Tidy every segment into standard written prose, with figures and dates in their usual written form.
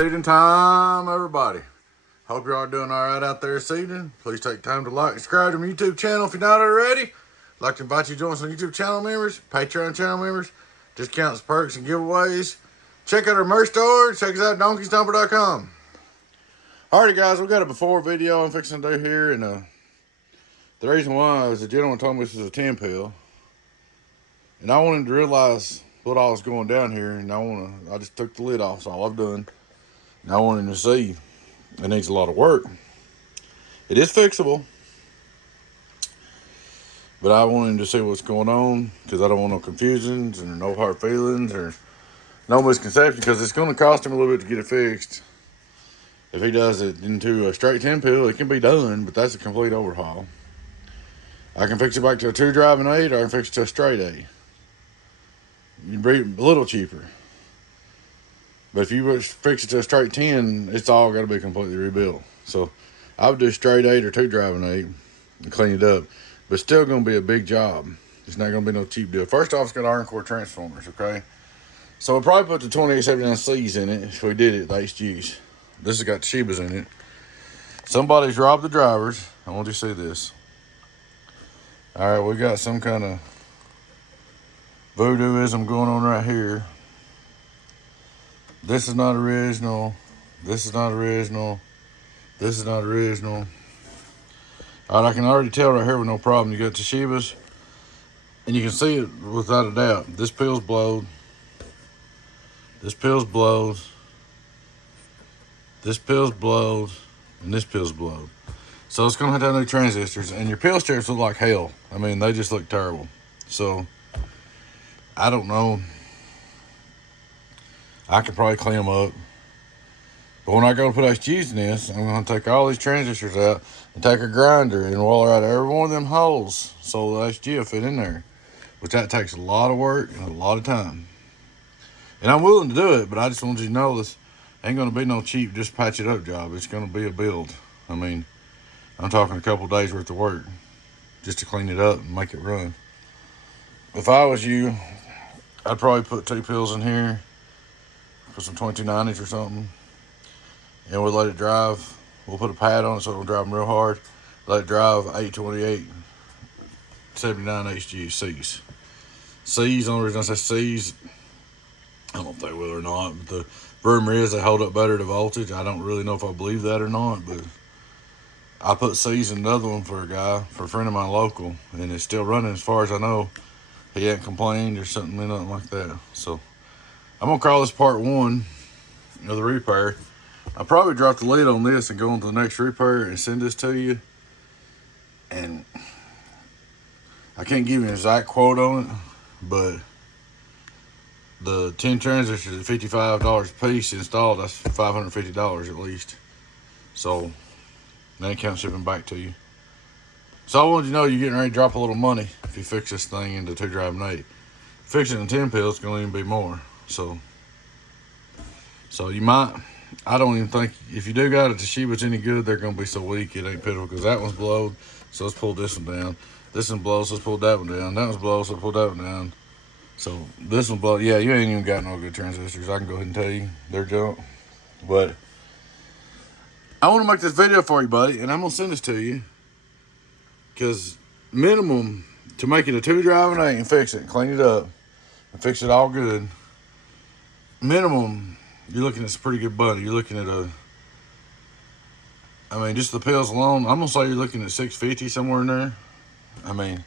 Seeding time, everybody. Hope you're all doing all right out there seeding. Please take time to like and subscribe to my YouTube channel if you're not already. I'd like to invite you to join us on YouTube channel members, Patreon channel members, discounts, perks, and giveaways. Check out our merch store. Check us out at donkeystomper.com. Alrighty, guys, we got a before video I'm fixing to do here, and the reason why is the gentleman told me this was a 10 pill, and I want him to realize what all was going down here, and I just took the lid off. That's all I've done. And I want him to see it needs a lot of work. It is fixable, but I want him to see what's going on, because I don't want no confusions and no hard feelings or no misconception, because it's going to cost him a little bit to get it fixed. If he does it into a straight 10 pill, it can be done, but that's a complete overhaul. I can fix it back to a 2 driving 8, or I can fix it to a straight 8. You can be a little cheaper. But if you fix it to a straight 10, it's all got to be completely rebuilt. So I would do straight 8 or 2 driving 8 and clean it up. But it's still going to be a big job. It's not going to be no cheap deal. First off, it's got iron core transformers, okay? So we'll probably put the 2879Cs in it if we did it, the HGs. This has got Shibas in it. Somebody's robbed the drivers. I want you to see this. All right, we got some kind of voodooism going on right here. This is not original. This is not original. This is not original. All right, I can already tell right here with no problem. You got the Shibas, and you can see it without a doubt. This pill's blowed. This pill's blowed. This pill's blowed, and this pill's blowed. So it's gonna have to have new transistors, and your pill strips look like hell. I mean, they just look terrible. So I don't know. I could probably clean them up. But when I go to put HGs in this, I'm going to take all these transistors out and take a grinder and wire out every one of them holes so the HG will fit in there. Which that takes a lot of work and a lot of time. And I'm willing to do it, but I just want you to know this ain't going to be no cheap just patch it up job. It's going to be a build. I mean, I'm talking a couple days worth of work just to clean it up and make it run. If I was you, I'd probably put 2 pills in here. Put some 2290s or something, and we'll let it drive. We'll put a pad on it so it'll drive them real hard. Let it drive 828 79 HG C's. C's, the only reason I say C's, I don't know if they will or not, but the rumor is they hold up better to voltage. I don't really know if I believe that or not, but I put C's in another one for a friend of mine local, and it's still running as far as I know. He hadn't complained or something, nothing like that. So I'm going to call this part 1 of the repair. I'll probably drop the lid on this and go on to the next repair and send this to you. And I can't give you an exact quote on it, but the 10 transistors at $55 a piece installed, that's $550 at least. So that ain't count shipping back to you. So I wanted you to know you're getting ready to drop a little money if you fix this thing into 2 driving 8. Fixing it in 10 pills, it's going to even be more. So you might, I don't even think, if you do got it, the Shiba's any good, they're going to be so weak, it ain't pitiful, because that one's blowed, so let's pull this one down. This one blows, so let's pull that one down. That one's blowed, so let's pull that one down. So this one blows, yeah, you ain't even got no good transistors. I can go ahead and tell you, they're junk. But I want to make this video for you, buddy, and I'm going to send this to you, because minimum, to make it a 2 driving 8 and fix it, clean it up, and fix it all good, minimum, you're looking at some pretty good money. You're looking at I mean, just the pills alone, I'm gonna say you're looking at $650 somewhere in there. I mean,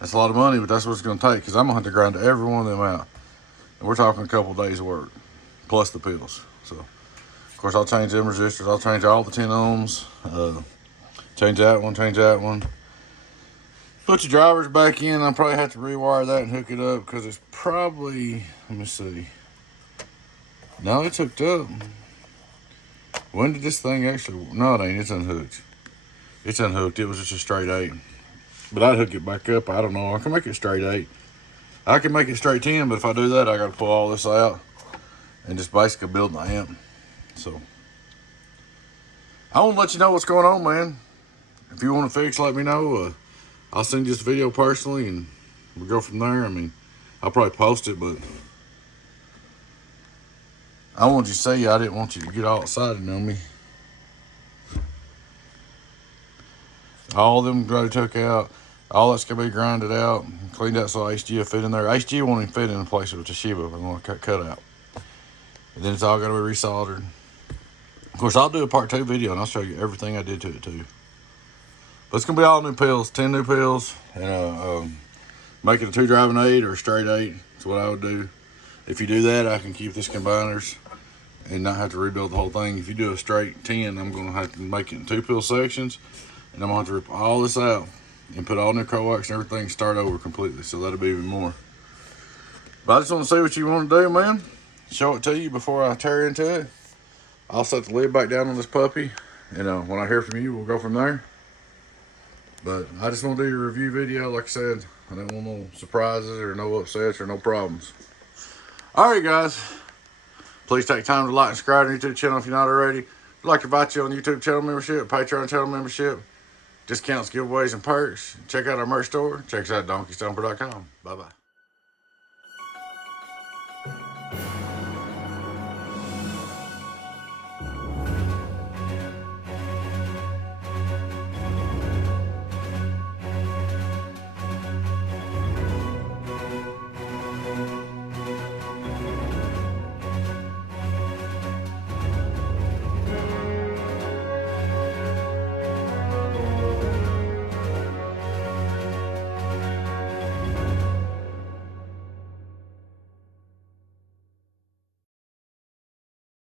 that's a lot of money, but that's what it's gonna take, because I'm gonna have to grind every one of them out. And we're talking a couple days of work, plus the pills. So, of course, I'll change them resistors. I'll change all the 10 ohms. Change that one, change that one. Put your drivers back in. I'll probably have to rewire that and hook it up, because it's probably, let me see. No, it's hooked up. When did this thing actually, no, it ain't, it's unhooked. It's unhooked, it was just a straight 8. But I'd hook it back up, I don't know, I can make it straight 8. I can make it straight 10, but if I do that, I gotta pull all this out and just basically build the amp. So, I want to let you know what's going on, man. If you want to fix, let me know. I'll send you this video personally, and we'll go from there. I mean, I'll probably post it, but I wanted you to see, I didn't want you to get all excited on me. All of them got took out. All that's going to be grinded out, cleaned out so HG will fit in there. HG won't even fit in place with the Toshiba. I'm going to cut out. And then it's all going to be resoldered. Of course, I'll do a part 2 video and I'll show you everything I did to it too. But it's going to be all new pills, 10 new pills. And making a 2 driving 8 or a straight 8 is what I would do. If you do that, I can keep this combiners and not have to rebuild the whole thing. If you do a straight 10, I'm going to have to make it in 2 pill sections. And I'm going to have to rip all this out and put all new coax and everything, start over completely. So that'll be even more. But I just want to see what you want to do, man. Show it to you before I tear into it. I'll set the lid back down on this puppy. And when I hear from you, we'll go from there. But I just want to do your review video. Like I said, I don't want no surprises or no upsets or no problems. Alright, guys. Please take time to like and subscribe to the YouTube channel if you're not already. I'd like to invite you on YouTube channel membership, Patreon channel membership, discounts, giveaways, and perks. Check out our merch store. Check us out at donkeystomper.com. Bye-bye.